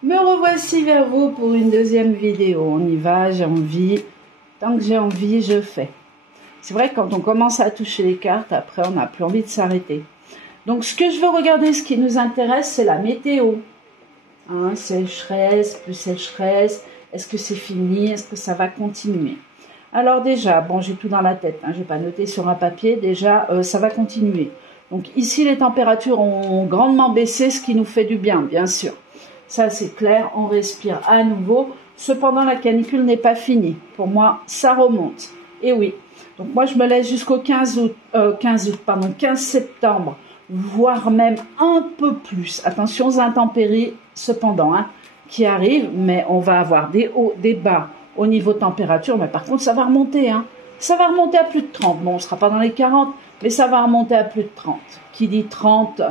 Me revoici vers vous pour une deuxième vidéo. On y va, j'ai envie. Tant que j'ai envie, je fais. C'est vrai que quand on commence à toucher les cartes, après on n'a plus envie de s'arrêter. Donc ce que je veux regarder, ce qui nous intéresse, c'est la météo. Hein, sécheresse, plus sécheresse. Est-ce que c'est fini? Est-ce que ça va continuer? Alors déjà, bon, j'ai tout dans la tête. Hein, je n'ai pas noté sur un papier. Déjà, ça va continuer. Donc ici, les températures ont grandement baissé, ce qui nous fait du bien, bien sûr. Ça, c'est clair, on respire à nouveau. Cependant, la canicule n'est pas finie. Pour moi, ça remonte. Et oui. Donc moi, je me laisse jusqu'au 15 septembre, voire même un peu plus. Attention aux intempéries, cependant, hein, qui arrivent. Mais on va avoir des hauts, des bas au niveau température. Mais par contre, ça va remonter. Hein. Ça va remonter à plus de 30. Bon, on ne sera pas dans les 40, mais ça va remonter à plus de 30. Qui dit 30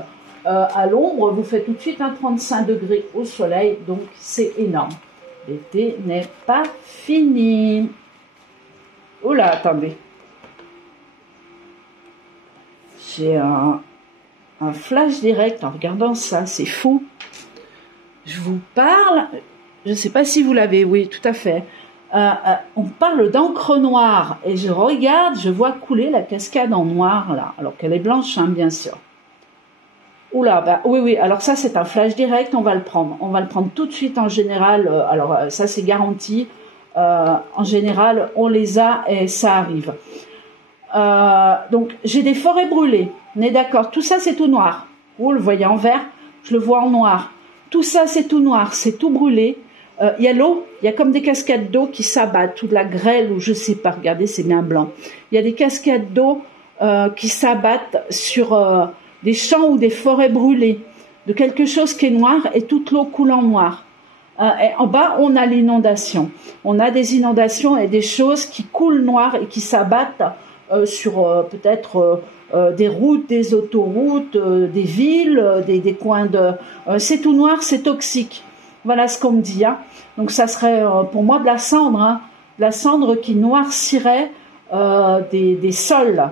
à l'ombre, vous faites tout de suite un 35 degrés au soleil, donc c'est énorme. L'été n'est pas fini. Oula, attendez. J'ai un flash direct en regardant ça, c'est fou. Je vous parle, je ne sais pas si vous l'avez, oui, tout à fait. On parle d'encre noire et je regarde, je vois couler la cascade en noir là, alors qu'elle est blanche, hein, bien sûr. Oula, bah oui, alors ça c'est un flash direct, on va le prendre tout de suite en général, alors ça c'est garanti, en général on les a et ça arrive. Donc j'ai des forêts brûlées, on est d'accord, tout ça c'est tout noir, vous le voyez en vert, je le vois en noir, tout ça c'est tout noir, c'est tout brûlé, il y a l'eau, il y a comme des cascades d'eau qui s'abattent, ou de la grêle, ou je sais pas, regardez c'est bien blanc, il y a des cascades d'eau qui s'abattent sur des champs ou des forêts brûlées, de quelque chose qui est noir et toute l'eau coule en noir. Et en bas, on a l'inondation. On a des inondations et des choses qui coulent noir et qui s'abattent sur peut-être des routes, des autoroutes, des villes, des coins de... c'est tout noir, c'est toxique. Voilà ce qu'on me dit. Hein. Donc ça serait pour moi de la cendre, hein, de la cendre qui noircirait des sols.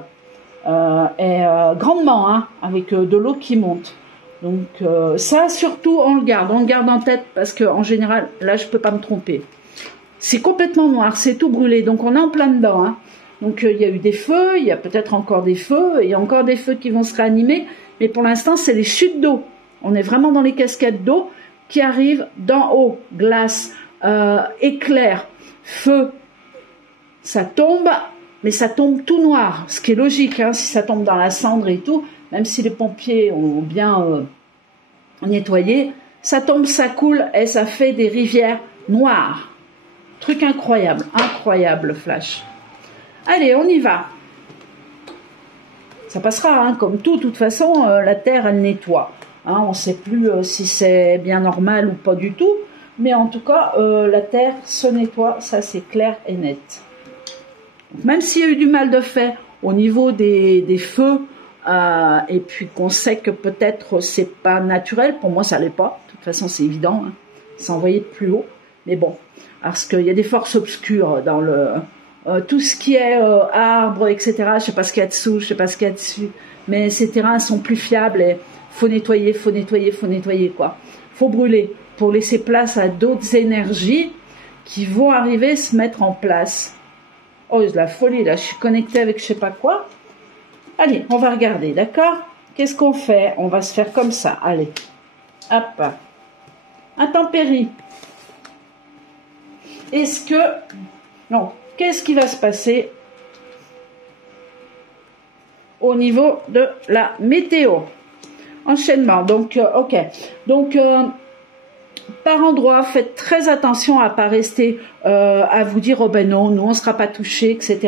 Grandement, hein, avec de l'eau qui monte. Donc ça, surtout, on le garde en tête, parce qu'en général, là, je peux pas me tromper. C'est complètement noir, c'est tout brûlé, donc on est en plein dedans. Hein. Donc il y a eu des feux, il y a peut-être encore des feux, il y a encore des feux qui vont se réanimer, mais pour l'instant, c'est les chutes d'eau. On est vraiment dans les cascades d'eau qui arrivent d'en haut, glace, éclair, feu, ça tombe. Mais ça tombe tout noir, ce qui est logique, hein, si ça tombe dans la cendre et tout, même si les pompiers ont bien nettoyé, ça tombe, ça coule et ça fait des rivières noires. Truc incroyable, incroyable le flash. Allez, on y va. Ça passera, hein, comme tout, de toute façon, la terre, elle nettoie. Hein, on ne sait plus si c'est bien normal ou pas du tout, mais en tout cas, la terre se nettoie, ça c'est clair et net. Même s'il y a eu du mal de fait au niveau des feux, et puis qu'on sait que peut-être c'est pas naturel, pour moi ça l'est pas, de toute façon c'est évident, hein, c'est envoyé de plus haut, mais bon, parce qu'il y a des forces obscures dans tout ce qui est arbres, etc., je sais pas ce qu'il y a dessous, je sais pas ce qu'il y a dessus, mais ces terrains sont plus fiables et faut nettoyer, quoi. Faut brûler pour laisser place à d'autres énergies qui vont arriver à se mettre en place. Oh, c'est de la folie, là, je suis connectée avec je sais pas quoi. Allez, on va regarder, d'accord? Qu'est-ce qu'on fait? On va se faire comme ça, allez. Hop. Intempéries. Est-ce que... Non, qu'est-ce qui va se passer au niveau de la météo? Enchaînement, donc, ok. Donc... par endroit, faites très attention à pas rester à vous dire oh ben non, nous on sera pas touchés, etc.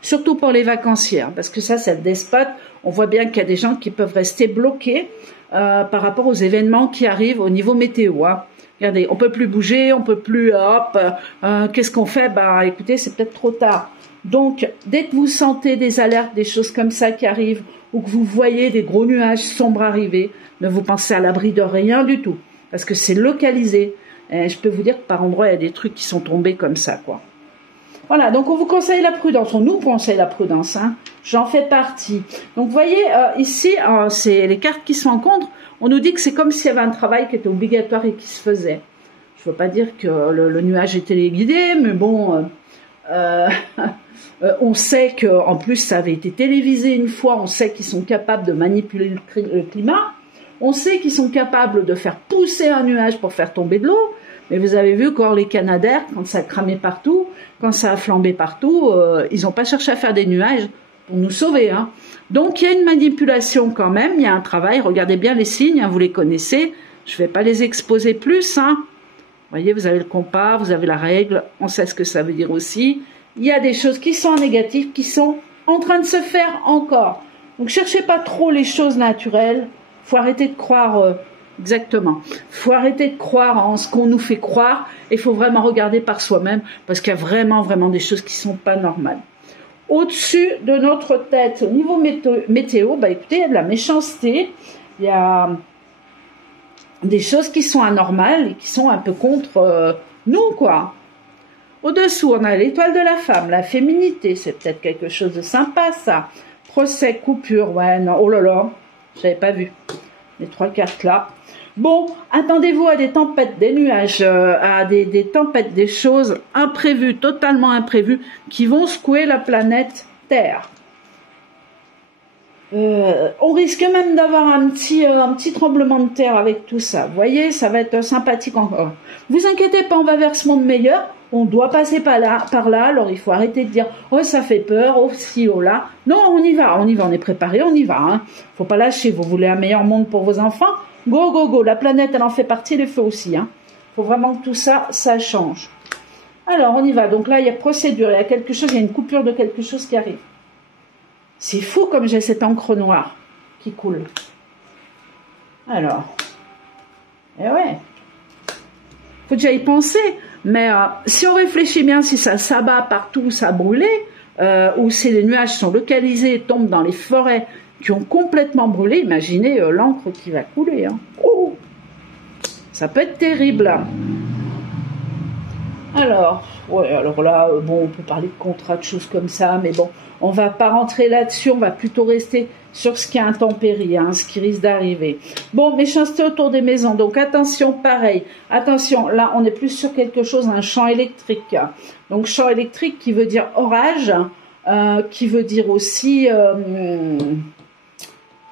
Surtout pour les vacanciers, hein, parce que ça c'est des spots. On voit bien qu'il y a des gens qui peuvent rester bloqués par rapport aux événements qui arrivent au niveau météo. Hein. Regardez, on peut plus bouger, on peut plus qu'est-ce qu'on fait? Bah écoutez, c'est peut-être trop tard. Donc dès que vous sentez des alertes, des choses comme ça qui arrivent, ou que vous voyez des gros nuages sombres arriver, ne vous pensez à l'abri de rien du tout. Parce que c'est localisé. Et je peux vous dire que par endroit, il y a des trucs qui sont tombés comme ça, quoi. Voilà, donc on vous conseille la prudence. On nous conseille la prudence, hein. J'en fais partie. Donc vous voyez, ici, c'est les cartes qui se rencontrent. On nous dit que c'est comme s'il y avait un travail qui était obligatoire et qui se faisait. Je ne veux pas dire que le nuage est téléguidé, mais bon, on sait qu'en plus ça avait été télévisé une fois, on sait qu'ils sont capables de manipuler le climat, on sait qu'ils sont capables de faire pousser un nuage pour faire tomber de l'eau, mais vous avez vu quand les Canadair, quand ça a cramé partout, quand ça a flambé partout, ils n'ont pas cherché à faire des nuages pour nous sauver. Hein. Donc il y a une manipulation quand même, il y a un travail, regardez bien les signes, hein, vous les connaissez, je ne vais pas les exposer plus. Hein. Vous voyez, vous avez le compas, vous avez la règle, on sait ce que ça veut dire aussi. Il y a des choses qui sont négatives, qui sont en train de se faire encore. Donc cherchez pas trop les choses naturelles, faut arrêter de croire... Exactement. Faut arrêter de croire en ce qu'on nous fait croire et il faut vraiment regarder par soi-même parce qu'il y a vraiment des choses qui sont pas normales. Au-dessus de notre tête, au niveau météo, bah écoutez, il y a de la méchanceté, il y a des choses qui sont anormales et qui sont un peu contre nous, quoi. Au-dessous, on a l'étoile de la femme, la féminité, c'est peut-être quelque chose de sympa, ça. Procès, coupure, ouais, non, oh là là, j'avais pas vu les 3 cartes là. Bon, attendez-vous à des tempêtes, des nuages, à des tempêtes, des choses imprévues, totalement imprévues, qui vont secouer la planète Terre. On risque même d'avoir un petit tremblement de terre avec tout ça. Vous voyez, ça va être sympathique encore. Vous inquiétez pas, on va vers ce monde meilleur. On doit passer par là, alors il faut arrêter de dire « Oh, ça fait peur, oh, si, oh là ». Non, on y va, on est préparé, on y va. Hein. Faut pas lâcher, vous voulez un meilleur monde pour vos enfants? Go, go, go, la planète, elle en fait partie, les feux aussi. Hein. Faut vraiment que tout ça, ça change. Alors, on y va. Donc là, il y a procédure, il y a quelque chose, il y a une coupure de quelque chose qui arrive. C'est fou comme j'ai cette encre noire qui coule. Alors, eh ouais, faut déjà y penser. Mais si on réfléchit bien, si ça s'abat partout, ça a brûlé, ou si les nuages sont localisés et tombent dans les forêts qui ont complètement brûlé, imaginez l'encre qui va couler. Hein. Oh, ça peut être terrible. Alors, ouais, alors là, bon, on peut parler de contrats, de choses comme ça, mais bon, on va pas rentrer là-dessus, on va plutôt rester sur ce qui est intempérie, hein, ce qui risque d'arriver. Bon, méchanceté autour des maisons, donc attention, pareil, attention, là, on est plus sur quelque chose, un champ électrique. Donc, champ électrique qui veut dire orage, qui veut dire aussi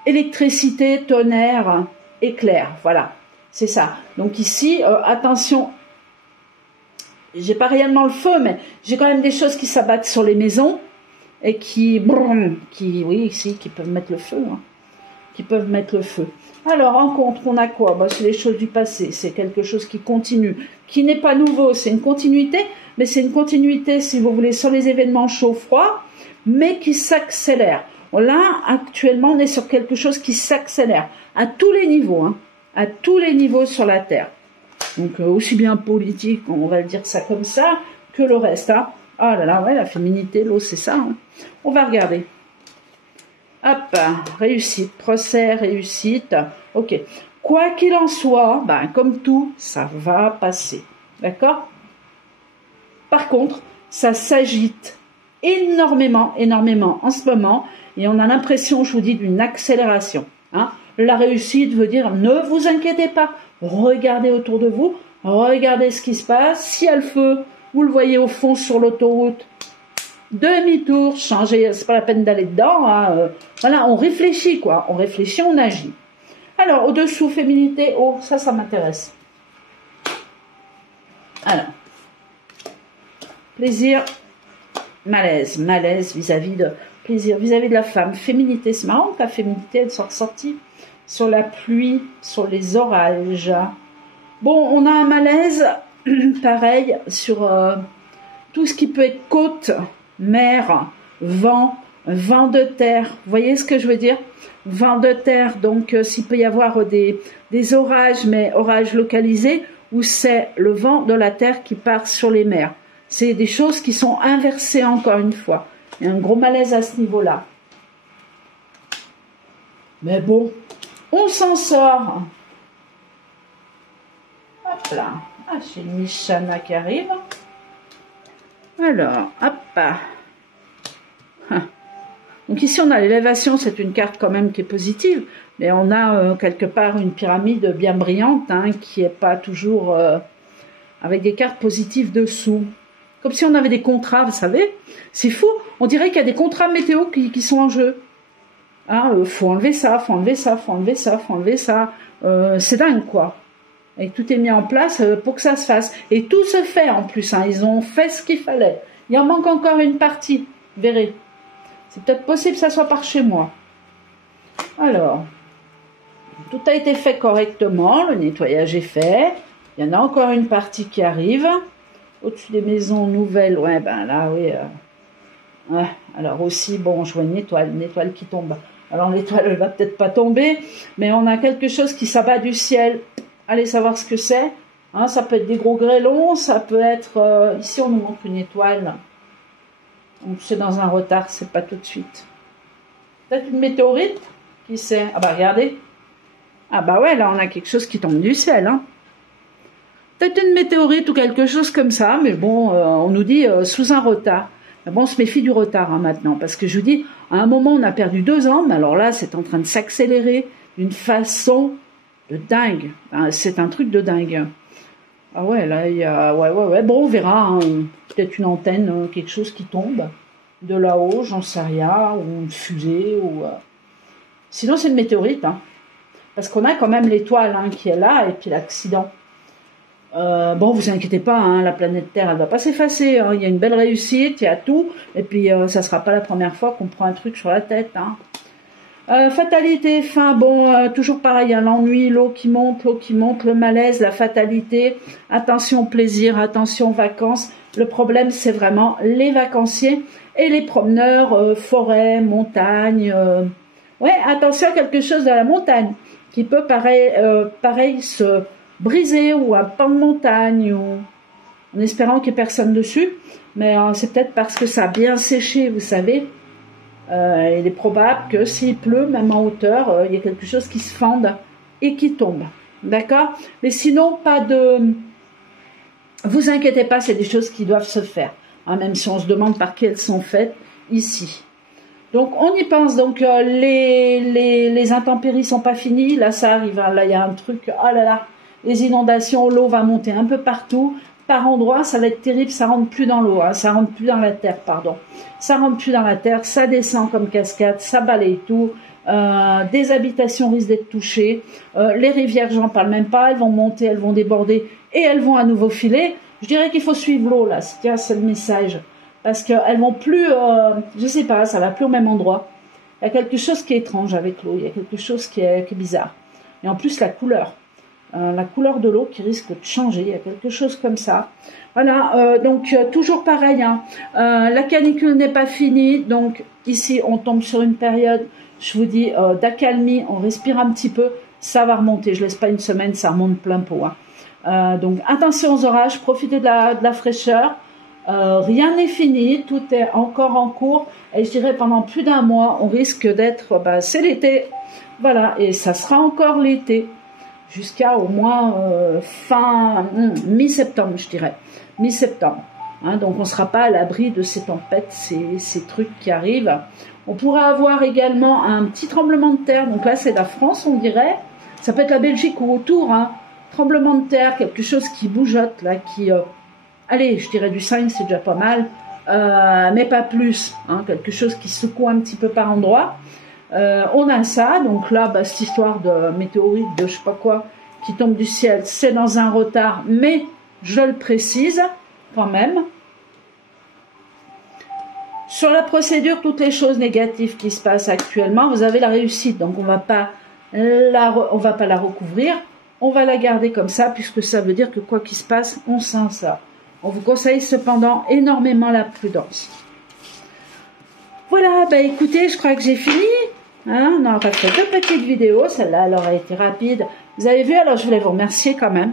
électricité, tonnerre, éclair, voilà, c'est ça. Donc ici, attention, j'ai pas réellement le feu, mais j'ai quand même des choses qui s'abattent sur les maisons et qui peuvent mettre le feu, hein, qui peuvent mettre le feu. Alors en contre, on a quoi? Bah, c'est les choses du passé, c'est quelque chose qui continue, qui n'est pas nouveau, c'est une continuité, mais c'est une continuité, si vous voulez, sur les événements chauds-froids, mais qui s'accélère. Là, actuellement, on est sur quelque chose qui s'accélère à tous les niveaux, hein, à tous les niveaux sur la Terre. Donc, aussi bien politique, on va dire ça comme ça, que le reste. Hein. Ah là là, ouais, la féminité, l'eau, c'est ça. Hein. On va regarder. Hop, réussite, procès, réussite. Ok. Quoi qu'il en soit, ben, comme tout, ça va passer. D'accord? Par contre, ça s'agite énormément en ce moment. Et on a l'impression, je vous dis, d'une accélération. Hein. La réussite veut dire, ne vous inquiétez pas. Regardez autour de vous, regardez ce qui se passe. S'il y a le feu, vous le voyez au fond sur l'autoroute, demi-tour, changez, c'est pas la peine d'aller dedans. Hein. Voilà, on réfléchit quoi, on réfléchit, on agit. Alors, au-dessous, féminité, oh, ça m'intéresse. Alors, plaisir, malaise vis-à-vis de plaisir, vis-à-vis de la femme, féminité, c'est marrant que la féminité, elle soit ressortie. Sur la pluie, sur les orages. Bon, on a un malaise, pareil, sur tout ce qui peut être côte, mer, vent de terre. Vous voyez ce que je veux dire? Vent de terre, donc s'il peut y avoir des orages, mais orages localisés, où c'est le vent de la terre qui part sur les mers. C'est des choses qui sont inversées encore une fois. Il y a un gros malaise à ce niveau-là. Mais bon, on s'en sort. Hop là. Ah, j'ai une Mishana qui arrive. Alors, hop. Donc ici, on a l'élévation. C'est une carte quand même qui est positive. Mais on a quelque part une pyramide bien brillante, hein, qui n'est pas toujours avec des cartes positives dessous. Comme si on avait des contrats, vous savez. C'est fou. On dirait qu'il y a des contrats météo qui sont en jeu. Ah, faut enlever ça, faut enlever ça, faut enlever ça, faut enlever ça. C'est dingue, quoi. Et tout est mis en place pour que ça se fasse. Et tout se fait en plus. Hein. Ils ont fait ce qu'il fallait. Il en manque encore une partie. Vous verrez. C'est peut-être possible que ça soit par chez moi. Alors, tout a été fait correctement. Le nettoyage est fait. Il y en a encore une partie qui arrive. Au-dessus des maisons nouvelles. Ouais, ben là, oui. Ouais. Alors aussi, bon, je vois une étoile qui tombe. Alors l'étoile, elle va peut-être pas tomber. Mais on a quelque chose qui s'abat du ciel. Allez savoir ce que c'est. Hein, ça peut être des gros grêlons, ça peut être... ici, on nous montre une étoile. Donc, c'est dans un retard, c'est pas tout de suite. Peut-être une météorite, qui sait. Ah bah, regardez. Ah bah ouais, là, on a quelque chose qui tombe du ciel. Hein. Peut-être une météorite ou quelque chose comme ça, mais bon, on nous dit sous un retard. Mais bon, on se méfie du retard hein, maintenant, parce que je vous dis, à un moment, on a perdu 2 ans, mais alors là, c'est en train de s'accélérer d'une façon... de dingue, c'est un truc de dingue. Ah ouais, là, il y a... Ouais, bon, on verra, hein. Peut-être une antenne, quelque chose qui tombe de là-haut, j'en sais rien, ou une fusée, ou... Sinon, c'est une météorite, hein. Parce qu'on a quand même l'étoile hein, qui est là, et puis l'accident. Bon, vous inquiétez pas, hein, la planète Terre, elle va pas s'effacer, hein. Il y a une belle réussite, il y a tout, et puis ça sera pas la première fois qu'on prend un truc sur la tête, hein. Fatalité, fin, bon, toujours pareil, hein, l'ennui, l'eau qui monte, le malaise, la fatalité, attention plaisir, attention vacances. Le problème, c'est vraiment les vacanciers et les promeneurs, forêt, montagne. Ouais, attention à quelque chose de la montagne qui peut pareil se briser ou un pan de montagne, ou... en espérant qu'il n'y ait personne dessus. Mais c'est peut-être parce que ça a bien séché, vous savez. Il est probable que s'il pleut, même en hauteur, il y a quelque chose qui se fende et qui tombe. D'accord? Mais sinon, pas de... Vous inquiétez pas, c'est des choses qui doivent se faire. Hein, même si on se demande par qui elles sont faites ici. Donc, on y pense. Donc, les intempéries sont pas finies. Là, ça arrive. Hein, là, il y a un truc... Oh là là! Les inondations, l'eau va monter un peu partout. Par endroits, ça va être terrible, ça rentre plus dans l'eau, hein, ça rentre plus dans la terre, pardon. Ça rentre plus dans la terre, ça descend comme cascade, ça balaye tout. Des habitations risquent d'être touchées. Les rivières, j'en parle même pas, elles vont monter, elles vont déborder et elles vont à nouveau filer. Je dirais qu'il faut suivre l'eau là, c'est le message. Parce qu'elles vont plus, je sais pas, ça va plus au même endroit. Il y a quelque chose qui est étrange avec l'eau, il y a quelque chose qui est bizarre. Et en plus, la couleur de l'eau qui risque de changer, il y a quelque chose comme ça. Voilà, donc toujours pareil, hein. La canicule n'est pas finie, donc ici on tombe sur une période, je vous dis, d'accalmie, on respire un petit peu, ça va remonter, je laisse pas une semaine, ça remonte plein pot. Hein. Donc attention aux orages, profitez de la fraîcheur, rien n'est fini, tout est encore en cours, et je dirais pendant plus d'1 mois, on risque d'être, c'est l'été, voilà, et ça sera encore l'été. Jusqu'à au moins mi-septembre, je dirais. Mi-septembre. Hein, donc on ne sera pas à l'abri de ces tempêtes, ces trucs qui arrivent. On pourra avoir également un petit tremblement de terre. Donc là, c'est la France, on dirait. Ça peut être la Belgique ou autour. Hein. Tremblement de terre, quelque chose qui bougeotte, là, qui... allez, je dirais du 5, c'est déjà pas mal. Mais pas plus. Hein, quelque chose qui secoue un petit peu par endroit. On a ça, donc là, cette histoire de météorite, de je sais pas quoi, qui tombe du ciel, c'est dans un retard, mais je le précise quand même. Sur la procédure, toutes les choses négatives qui se passent actuellement, vous avez la réussite, donc on va pas la recouvrir, on va la garder comme ça, puisque ça veut dire que quoi qu'il se passe, on sent ça. On vous conseille cependant énormément la prudence. Voilà, écoutez, je crois que j'ai fini. Hein, on aura fait 2 petites vidéos. Celle-là, elle aura été rapide. Vous avez vu, alors je voulais vous remercier quand même.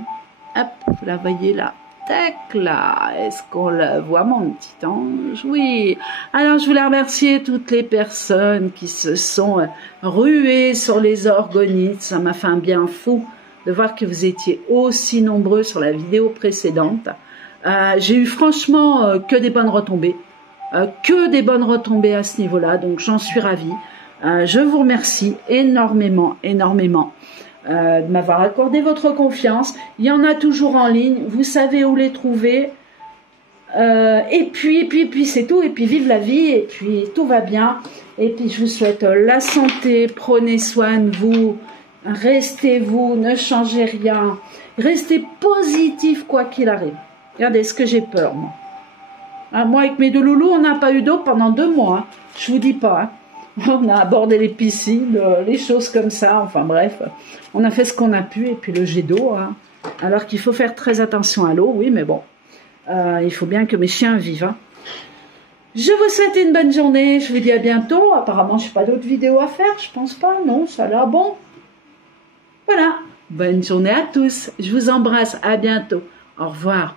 Hop, vous la voyez là. Tac, là. Est-ce qu'on la voit, mon petit ange? Oui. Alors, je voulais remercier toutes les personnes qui se sont ruées sur les orgonites. Ça m'a fait un bien fou de voir que vous étiez aussi nombreux sur la vidéo précédente. J'ai eu franchement que des bonnes retombées. Que des bonnes retombées à ce niveau-là, donc j'en suis ravie. Je vous remercie énormément, énormément. de m'avoir accordé votre confiance. Il y en a toujours en ligne, vous savez où les trouver. Et puis c'est tout, et puis vive la vie, et puis tout va bien. Et puis je vous souhaite la santé, prenez soin de vous, restez vous, ne changez rien, restez positif quoi qu'il arrive. Regardez ce que j'ai peur, moi. Hein, moi avec mes deux loulous, on n'a pas eu d'eau pendant 2 mois, hein. Je vous dis pas, hein. On a abordé les piscines, les choses comme ça, enfin bref, on a fait ce qu'on a pu, et puis le jet d'eau, hein. Alors qu'il faut faire très attention à l'eau, oui, mais bon, il faut bien que mes chiens vivent, hein. Je vous souhaite une bonne journée, je vous dis à bientôt. Apparemment, je n'ai pas d'autres vidéos à faire, je pense pas, non, ça a l'air bon. Voilà, bonne journée à tous, je vous embrasse, à bientôt, au revoir.